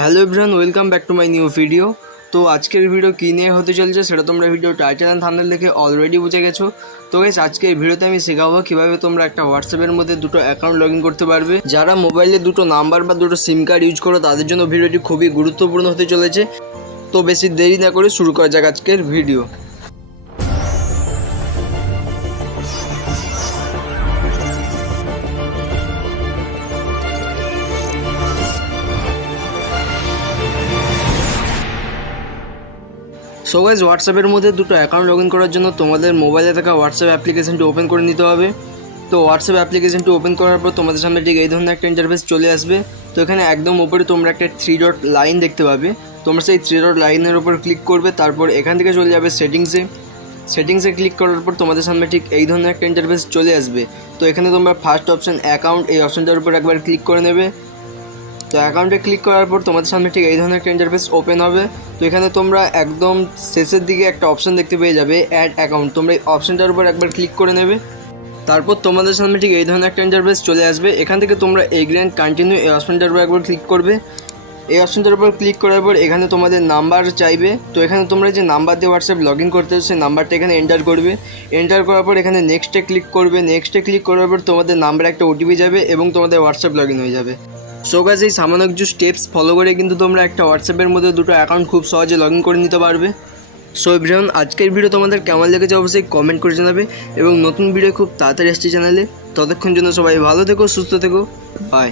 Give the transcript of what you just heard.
Hello everyone, welcome back to my new video. তো আজকের video কী নিয়ে হতে চলছে সেটা তোমরা ভিডিও টাইটেল অ্যান্ড থাম্বনেল দেখে অলরেডি বুঝে গেছো। তো গাইস, আজকের ভিডিওতে আমি শেখাবো কীভাবে তোমরা একটা হোয়াটসঅ্যাপের মধ্যে দুটো অ্যাকাউন্ট লগ ইন করতে পারবে। যারা মোবাইলে দুটো নাম্বার বা দুটো সিম কার্ড ইউজ করো তাদের জন্য ভিডিওটি খুবই গুরুত্বপূর্ণ হতে চলেছে। তো বেশি দেরি না করে শুরু করা যাক আজকের ভিডিও। সো গাইস, হোয়াটসঅ্যাপের মধ্যে দুটো অ্যাকাউন্ট লগ ইন করার জন্য তোমাদের মোবাইলে থাকা হোয়াটসঅ্যাপ অ্যাপ্লিকেশনটি ওপেন করে নিতে হবে। তো হোয়াটসঅ্যাপ অ্যাপ্লিকেশনটি ওপেন করার পর তোমাদের সামনে ঠিক এই ধরনের একটা ইন্টারফেস চলে আসবে। তো এখানে একদম উপরে তোমরা একটা 3 ডট লাইন দেখতে পাবে। তোমরা সেই 3 ডট লাইনের উপর ক্লিক করবে, তারপর এখান থেকে চলে যাবে সেটিংসে ক্লিক করার পর তোমাদের সামনে ঠিক এই ধরনের একটা ইন্টারফেস চলে আসবে। তো এখানে তোমরা ফার্স্ট অপশন অ্যাকাউন্ট, এই অপশনটার উপর একবার ক্লিক করে নেবে। তো অ্যাকাউন্টে ক্লিক করার পর তোমাদের সামনে ঠিক এই ধরনের একটা ইন্টারফেস ওপেন হবে। তো এখানে তোমরা একদম শেষের দিকে একটা অপশন দেখতে পেয়ে যাবে অ্যাড অ্যাকাউন্ট। তোমরা এই অপশনটার উপর একবার ক্লিক করে নেবে। তারপর তোমাদের সামনে ঠিক এই ধরনের একটা ইন্টারফেস চলে আসবে। এখান থেকে তোমরা এগ্রি অ্যান্ড কন্টিনিউ এই অপশনটার উপর একবার ক্লিক করবে। এই অপশনটার উপর ক্লিক করার পর এখানে তোমাদের নাম্বার চাইবে। তো এখানে তোমরা যে নাম্বার দিয়ে হোয়াটসঅ্যাপ লগ ইন করতে সেই নাম্বারটা এখানে এন্টার করবে। এন্টার করার পর এখানে নেক্সটে ক্লিক করবে। নেক্সটে ক্লিক করার পর তোমাদের নাম্বারে একটা ওটিপি যাবে এবং তোমাদের হোয়াটসঅ্যাপ লগ ইন হয়ে যাবে। সো গাইস, এই সামান্য কিছু স্টেপস ফলো করে কিন্তু তোমরা একটা হোয়াটসঅ্যাপের মধ্যে দুটো অ্যাকাউন্ট খুব সহজে লগ ইন করে নিতে পারবে। সো এভরিওয়ান, আজকের ভিডিও তোমাদের কেমন লেগেছে অবশ্যই কমেন্ট করে জানাবে এবং নতুন ভিডিও খুব তাড়াতাড়ি আসছে চ্যানেলে। ততক্ষণ জন্য সবাই ভালো থেকো, সুস্থ থেকো, বাই।